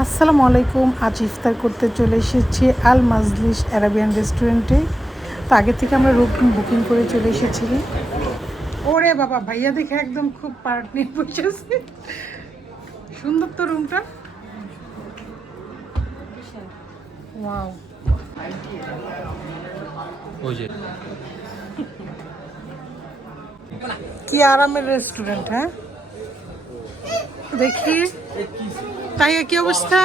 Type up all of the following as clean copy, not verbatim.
আসসালামু আলাইকুম। আজ ইফতার করতে চলে এসেছি আল মাজলিস আরাবিয়ান রেস্টুরেন্টে। তো আগে থেকে আমরা রুম বুকিং করে চলে এসেছি। ওরে বাবা, ভাইয়া দেখে একদম খুব পার্ট নিয়ে বসেছে। সুন্দর তো রুমটা। ওয়াও, কি আরামের রেস্টুরেন্ট। হ্যাঁ, দেখি তাই কি অবস্থা।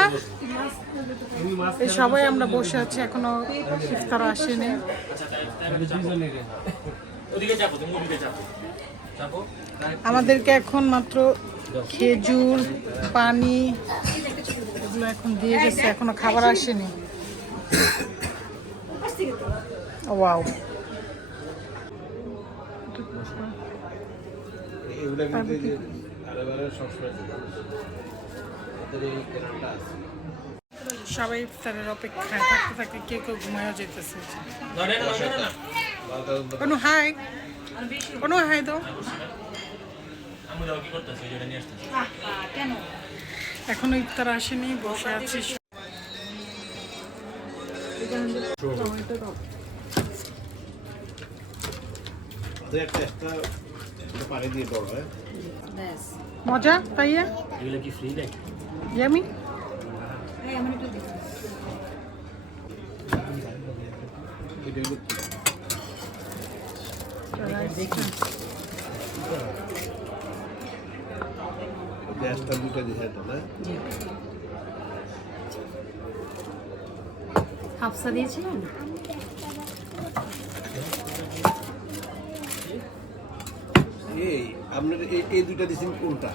এই সবাই আমরা বসে আছি, এখনো ইফতার আসেনি। আমাদেরকে এখন মাত্র খেজুর, পানি এগুলো এখন দিয়ে গেছে, এখনো খাবার আসেনি। ওয়াও, সবাই ইফতারের অপেক্ষায় থাকতে থাকতে কে কেউ ঘুমায়ও যেতেছে। কোনো হাই, কোনো হাই তো এখনো ইফতার আসেনি, বসে আছি। মজা তাইয়া ইয়ামি। হাফসা দিয়েছিলেন? আপনার এই দুইটা দিয়েছেন কোনটা?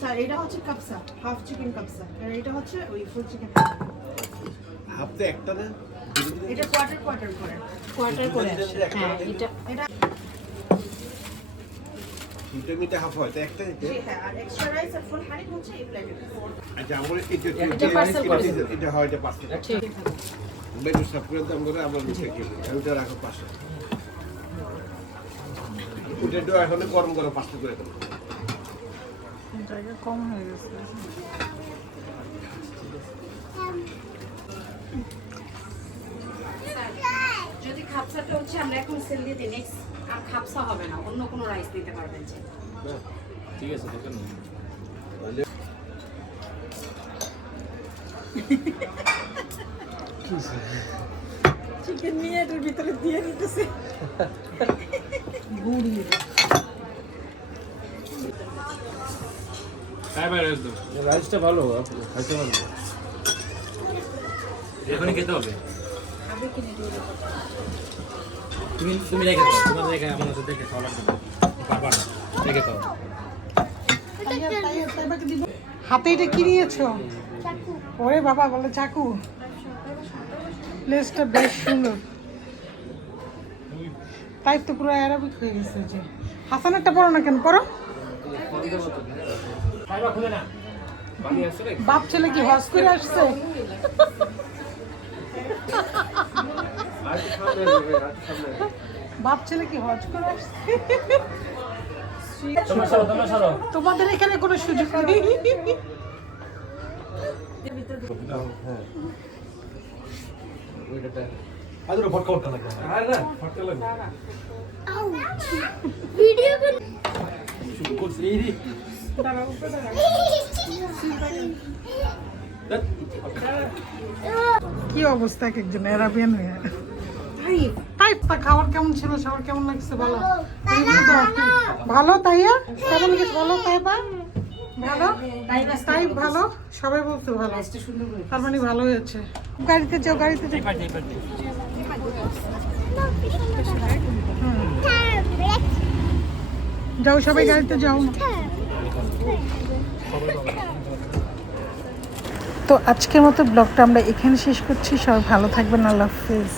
স্যার এটা হচ্ছে কাপসা, হাফ চিকেন কাপসা, আর এটা হচ্ছে ওই ফুল চিকেন। হাফ তো একটা না, এটা কোয়ার্টার কোয়ার্টার করে আসে। হ্যাঁ, এটা দুটো মিটে হাফ হয় তো একটা নিতে। জি হ্যাঁ, আর এক্সট্রা রাইস আর ফুল হানি হচ্ছে এই প্লেটে। আচ্ছা, আমরা এটা parcel করে দিন। এটা হয়, এটা পাঁচটা ঠিক বেশি সব করে দাম করে আমরা নিচে কি ওটা রাখো পাঁচটা। ওটা এখন গরম গরম পাঁচটা করে দেবো। জায়গা কম হয়ে গেছে। যদি খাপসাটা হচ্ছে আমরা এখন সেল দিয়ে দিই, নেক্সট আর খাপসা হবে না, অন্য কোনো রাইস দিতে পারবেন যে। ঠিক আছে, দোকান চিকেন নিয়ে এটার ভিতরে দিয়ে দিতেছে গুড়ি। রাইসটা ভালো, খাইতে পারবো। এখনই খেতে হবে। তুমি রেখে দাও, তোমার রেখে আমার সাথে দেখে খাওয়া লাগবে না। বাবা রেখে দাও। হাতে এটা কি নিয়েছো? ওরে বাবা, বলে চাকু। প্লেসটা বেশ সুন্দর। তাই তো পুরো অ্যারাবিক হয়ে গেছে। যে হাসানেরটা পড়ো না কেন? পড়ো। বাপ ছেলে কি হজ করে আসছে? বাপ ছেলে কি হজ করে আসছে? তোমাদের এখানে কোনো সুযোগ নেই। কি অবস্থা এক একজন অ্যারাবিয়ান হয়ে। তাইপটা খাবার কেমন ছিল? সবার কেমন লাগছে বলো? ভালো তাইয়া? কেমন লেগেছে বলো? তাইপা ভালো, তাই ভালো, সবাই বলছে ভালো। তার মানে ভালো হয়েছে। গাড়িতে যাও, গাড়িতে যাও। যাও সবাই গাড়িতে যাও। তো আজকের মতো ব্লগটা আমরা এখানে শেষ করছি। সবাই ভালো থাকবেন। আল্লাহ হাফেজ।